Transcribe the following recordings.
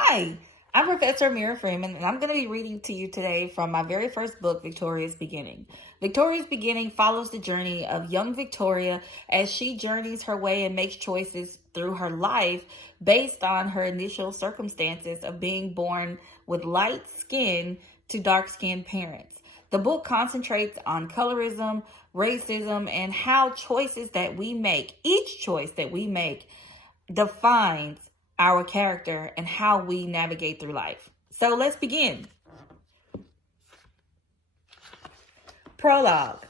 Hi, I'm Professor Mira Freeman, and I'm going to be reading to you today from my very first book, Victoria's Beginning. Victoria's Beginning follows the journey of young Victoria as she journeys her way and makes choices through her life based on her initial circumstances of being born with light skin to dark skinned parents. The book concentrates on colorism, racism, and how choices that we make, each choice that we make, defines our character and how we navigate through life. So let's begin. Prologue.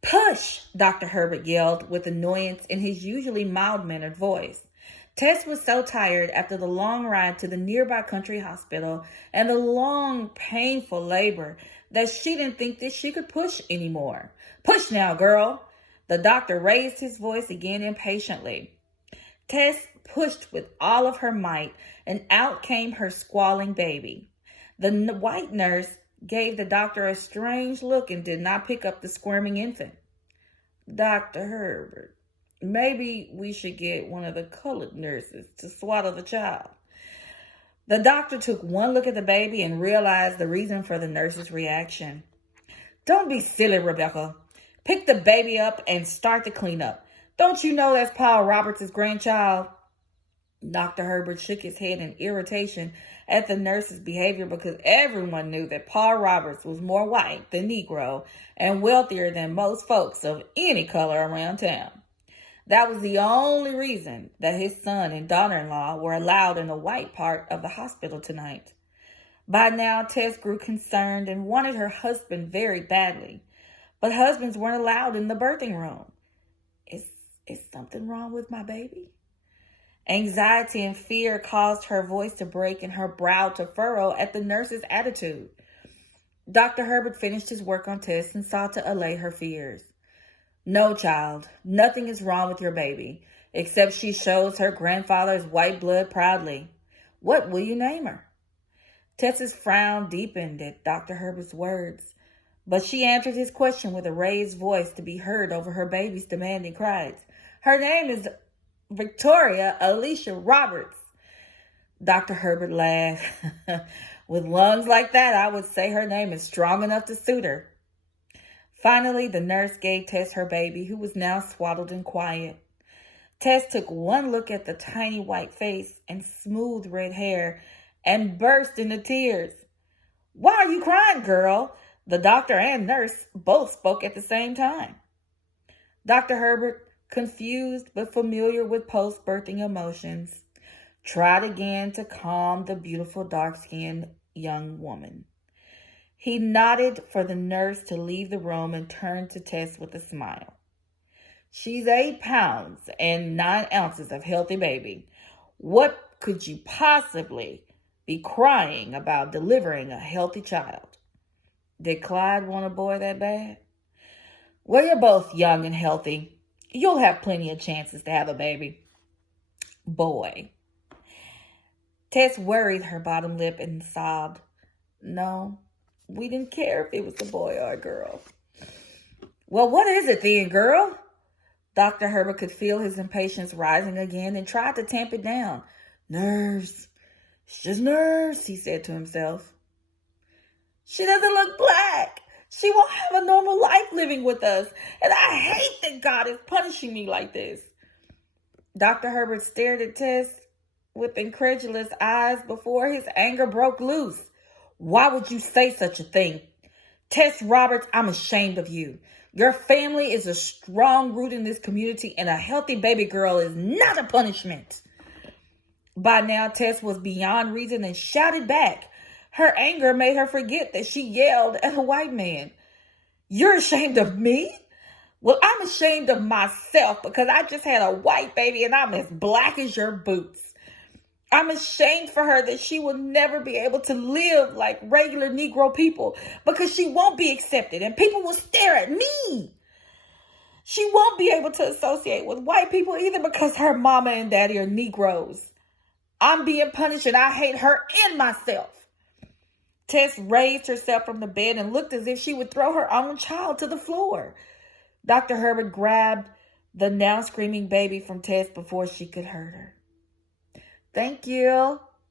Push, Dr. Herbert yelled with annoyance in his usually mild-mannered voice. Tess was so tired after the long ride to the nearby country hospital and the long, painful labor that she didn't think that she could push anymore. Push now, girl. The doctor raised his voice again impatiently. Tess pushed with all of her might, and out came her squalling baby. The white nurse gave the doctor a strange look and did not pick up the squirming infant. Dr. Herbert, maybe we should get one of the colored nurses to swaddle the child. The doctor took one look at the baby and realized the reason for the nurse's reaction. Don't be silly, Rebecca. Pick the baby up and start the cleanup. Don't you know that's Paul Roberts' grandchild? Dr. Herbert shook his head in irritation at the nurse's behavior because everyone knew that Paul Roberts was more white than Negro and wealthier than most folks of any color around town. That was the only reason that his son and daughter-in-law were allowed in the white part of the hospital tonight. By now, Tess grew concerned and wanted her husband very badly, but husbands weren't allowed in the birthing room. Is something wrong with my baby? Anxiety and fear caused her voice to break and her brow to furrow at the nurse's attitude. Dr. Herbert finished his work on Tess and sought to allay her fears. No, child, nothing is wrong with your baby, except she shows her grandfather's white blood proudly. What will you name her? Tess's frown deepened at Dr. Herbert's words, but she answered his question with a raised voice to be heard over her baby's demanding cries. Her name is Victoria Alicia Roberts. Dr. Herbert laughed. With lungs like that, I would say her name is strong enough to suit her. Finally, the nurse gave Tess her baby, who was now swaddled and quiet. Tess took one look at the tiny white face and smooth red hair and burst into tears. Why are you crying, girl? The doctor and nurse both spoke at the same time. Dr. Herbert, confused but familiar with post-birthing emotions, tried again to calm the beautiful dark-skinned young woman. He nodded for the nurse to leave the room and turned to Tess with a smile. She's 8 pounds and 9 ounces of healthy baby. What could you possibly be crying about delivering a healthy child? Did Clyde want a boy that bad? Well, you're both young and healthy. You'll have plenty of chances to have a baby. Boy. Tess worried her bottom lip and sobbed. No, we didn't care if it was a boy or a girl. Well, what is it then, girl? Dr. Herbert could feel his impatience rising again and tried to tamp it down. Nerves. It's just nerves, he said to himself. She doesn't look black. She won't have a normal life living with us. And I hate that God is punishing me like this. Dr. Herbert stared at Tess with incredulous eyes before his anger broke loose. Why would you say such a thing? Tess Roberts, I'm ashamed of you. Your family is a strong root in this community, and a healthy baby girl is not a punishment. By now, Tess was beyond reason and shouted back. Her anger made her forget that she yelled at a white man. You're ashamed of me? Well, I'm ashamed of myself because I just had a white baby and I'm as black as your boots. I'm ashamed for her that she will never be able to live like regular Negro people because she won't be accepted and people will stare at me. She won't be able to associate with white people either because her mama and daddy are Negroes. I'm being punished and I hate her and myself. Tess raised herself from the bed and looked as if she would throw her own child to the floor. Dr. Herbert grabbed the now screaming baby from Tess before she could hurt her. Thank you.